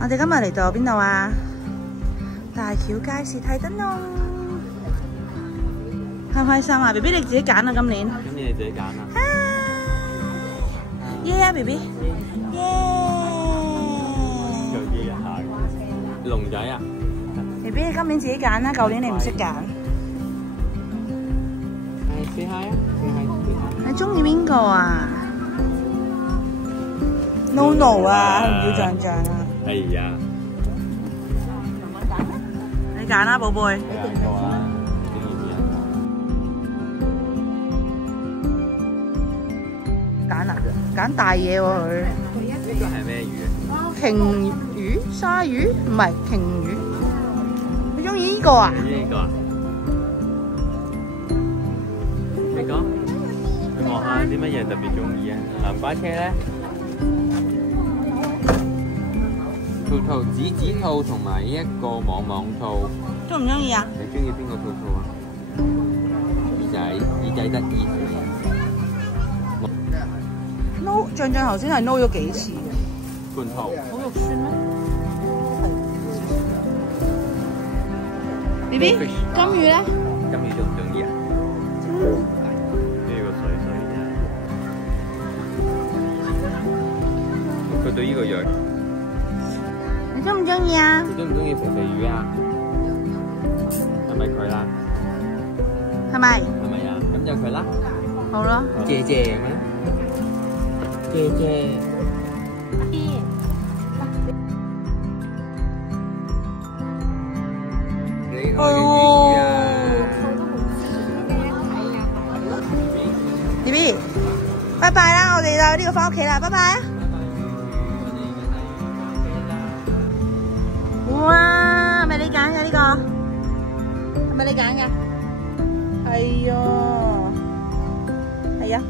我哋今日嚟到邊度啊？大橋街市睇燈籠，開唔開心啊 ？BB 你自己揀啊，今年。今年你自己揀啦。耶啊 BB， 耶！有啲下龍仔啊 BB 你今年自己揀啦，舊年你唔識揀。試下啊，試下。你中意邊個啊 ？Nono 啊，唔要象象啊。哎呀，你揀啦，寶貝。揀個啦，中意邊揀啊！揀大嘢喎佢。呢個係咩魚？鯨魚、鯊魚唔係鯨魚。你中意呢個啊？你中意呢個啊？你講，你望下啲乜嘢特別中意啊？南瓜車咧？兔兔、子兔同埋一個網兔，中唔中意啊？你中意邊個兔兔啊？耳仔得意。No， 象象頭先係 no 咗幾次。罐頭。好肉酸咩 ？BB， 金魚咧？金魚中唔中意啊？呢個水啫。佢對呢個樣。你中唔中意啊？你中唔中意肥肥魚啊？係咪佢啦？係咪？係咪啊？咁就佢啦。好咯。姐姐咩？姐姐。哦。BB， 拜拜啦！我哋就呢個返屋企啦，拜拜啊！哇，係咪你揀嘅呢個？係咪你揀嘅？係啊，係啊。